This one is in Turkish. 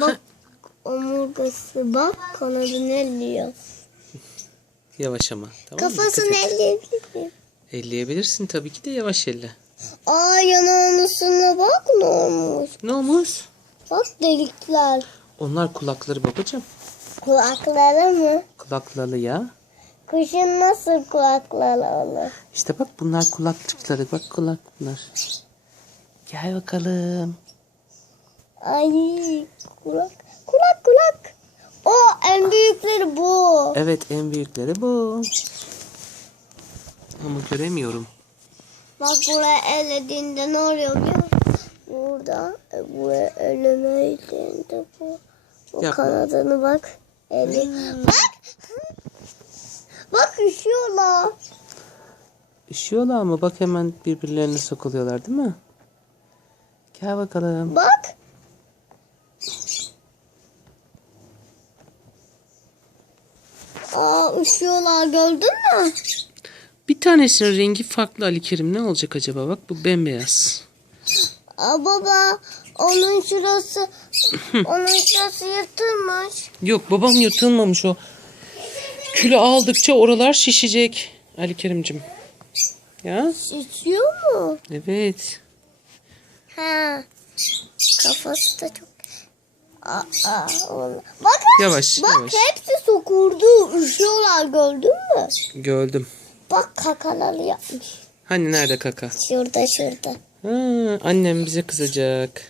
Bak omurgası bak kanadını elliyor. Yavaş ama. Tamam mı? Kafasını Dikkat et. elleyebilir miyim? Elleyebilirsin tabii ki de yavaş elle. Aa yanağınısına bak ne olmuş. Ne olmuş? Bak delikler. Onlar kulakları babacığım. Kulakları mı? Kulakları ya. Kuşun nasıl kulakları olur? İşte bak bunlar kulakçıkları. Bak kulak bunlar. Gel bakalım. Ay kulak. Kulak kulak. O en büyükleri bu. Evet en büyükleri bu. Ama göremiyorum. Bak buraya ellediğinde ne oluyor biliyor musun? Burada e, buraya ellemeydiğinde bu. Bu Yapma. kanadını bak. Eli. Bak. Bak üşüyorlar. Üşüyorlar ama bak hemen birbirlerine sokuluyorlar değil mi? Gel bakalım. Bak. Aa üşüyorlar gördün mü? Bir tanesinin rengi farklı Ali Kerim. Ne olacak acaba? Bak bu bembeyaz. Aa baba onun şurası onun şurası yırtılmış. Yok babam yırtılmamış o. Külü aldıkça oralar şişecek. Ali Kerim'cim. Ya? Şişiyor mu? Evet. Ha. Kafası da çok. Aa, aa. Bak, Yavaş bak yavaş. hepsi sokurdu. Üşüyorlar gördün mü? Gördüm. Bak kakaları yapmış. Hani nerede kaka? Şurada şurada. Ha, annem bize kızacak.